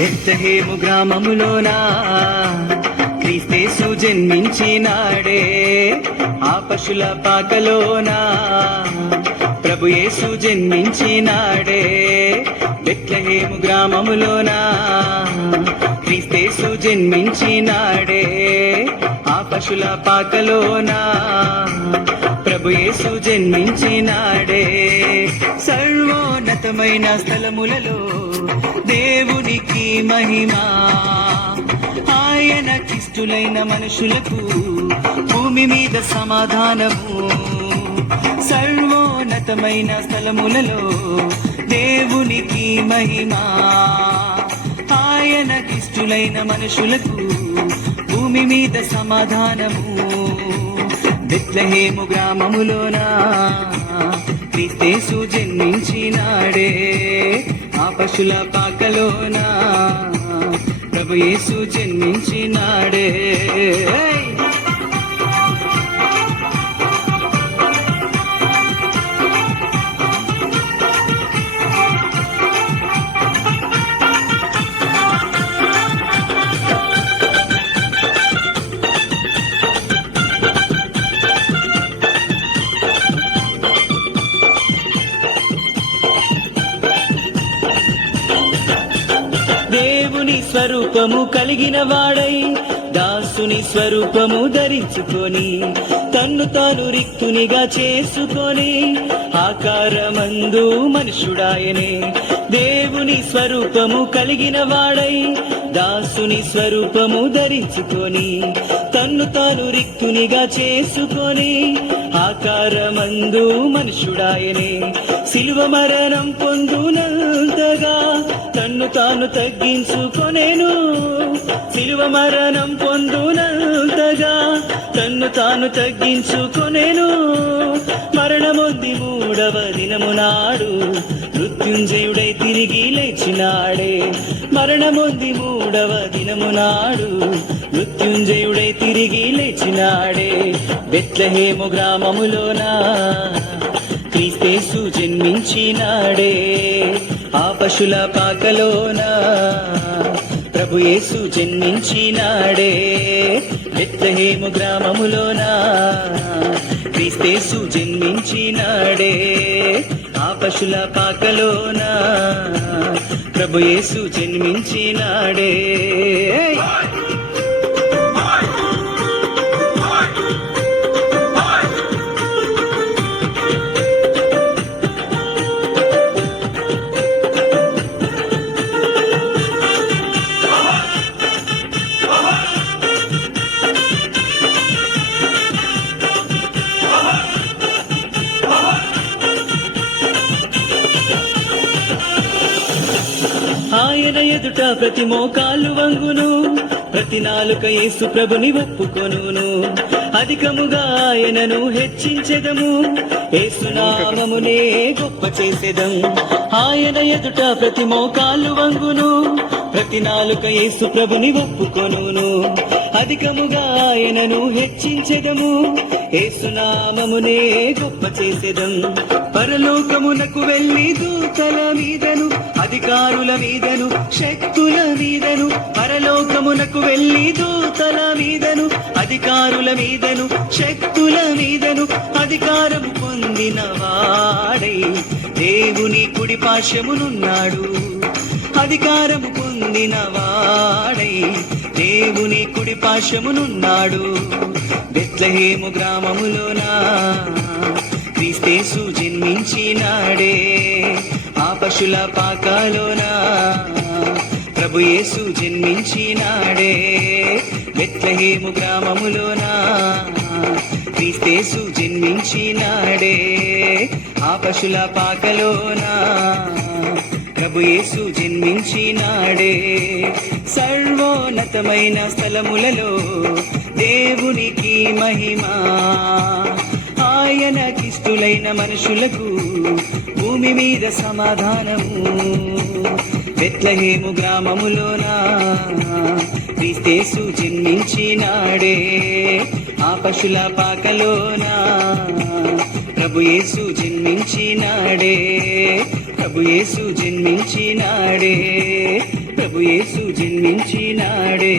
బెత్లెహేము గ్రామములోనా క్రీస్తేసు జన్మించినాడే. ఆ పశుల పాకలోనా ప్రభు యేసు జన్మించినాడే. బెత్లెహేము గ్రామములోనా క్రీస్తేసు జన్మించినాడే. ఆ పశుల పాకలోనా ప్రభు యేసు జన్మించినాడే. సర్వోన్నతమైన స్థలములలో దేవునికి మహిమా, ఆయనకిష్టులైన మనుషులకు భూమి మీద సమాధానము. సర్వోన్నతమైన స్థలములలో దేవునికి మహిమా, ఆయనకిష్టులైన మనుషులకు భూమి మీద సమాధానము. బెత్లెహేము గ్రామములోనా క్రీస్తేసు జన్మించినాడే. ఆ పశుల పాకలోనా ప్రభు యేసు జన్మించినాడే. దేవుని స్వరూపము కలిగిన వాడై దాసుని స్వరూపము ధరించుకొని తన్ను తాను రిక్తునిగా చేసుకొని ఆకారమందు మనుషుడాయనే. దేవుని స్వరూపము కలిగిన వాడై దాసుని స్వరూపము ధరించుకొని తన్ను తాను రిక్తునిగా చేసుకొని ఆకారమందు మనుషుడాయనే. శిలువ మరణం పొందునంతగా తన్ను తాను తగ్గించుకొనేను. శిలువ మరణం పొందునంతగా తన్ను తాను తగ్గించుకొనేను. మరణమొంది మూడవ దినము నాడు మృత్యుంజయుడై తిరిగి లేచినాడే. మరణమొంది మూడవ దినము నాడు మృత్యుంజయుడై తిరిగి లేచినాడే. బెత్లెహేము గ్రామములోనా క్రీస్తేసు జన్మించినాడే. ఆ పశుల పాకలోనా ప్రభు యేసు జన్మించినాడే. బెత్లెహేము గ్రామములోనా క్రీస్తేసు జన్మించినాడే. ఆ పశుల పాకలోనా ప్రభు యేసు జన్మించినాడే. ఆయన ఎదుట ప్రతి మోకాలు వంగును, ప్రతి నాలుక యేసు ప్రభుని ఒప్పుకొనును. అధికముగా ఆయనను హెచ్చించెదము, యేసు నామమునే గొప్ప చేసెదం. ఆయన ఎదుట ప్రతి మోకాలు వంగును, ప్రతి నాలుక యేసు ప్రభుని ఒప్పుకొనును. అధికముగా ఆయనను హెచ్చించెదము, యేసు నామమునే గొప్ప చేసెదం. పరలోకమునకు వెళ్ళి దూతల మీదను అధికారుల మీదను శక్తుల మీదను, పరలోకమునకు వెళ్ళి దూతల మీదను అధికారుల మీదను శక్తుల మీదను అధికారము పొందిన వాడై దేవుని కుడి పార్శ్వమునున్నాడు. అధికారము పొందిన వాడై దేవుని కుడి పార్శ్వమునున్నాడు. బెత్లెహేము గ్రామములోనా క్రీస్తేసు జన్మించినాడే. ఆ పశుల పాకలోనా ప్రభు యేసు జన్మించినాడే. బెత్లెహేము గ్రామములోనా క్రీస్తేసు జన్మించినాడే. ఆ పశుల పాకలోనా ప్రభు యేసు జన్మించినాడే. సర్వోన్నతమైన స్థలములలో దేవునికి మహిమా, ఆయనకిష్టులైన మనుషులకు భూమి మీద సమాధానము. బెత్లెహేము గ్రామములోనా క్రీస్తేసు జన్మించినాడే. ఆ పశుల పాకలోనా ప్రభు యేసు జన్మించినాడే. ప్రభు యేసు జన్మించినాడే. ప్రభు యేసు జన్మించినాడే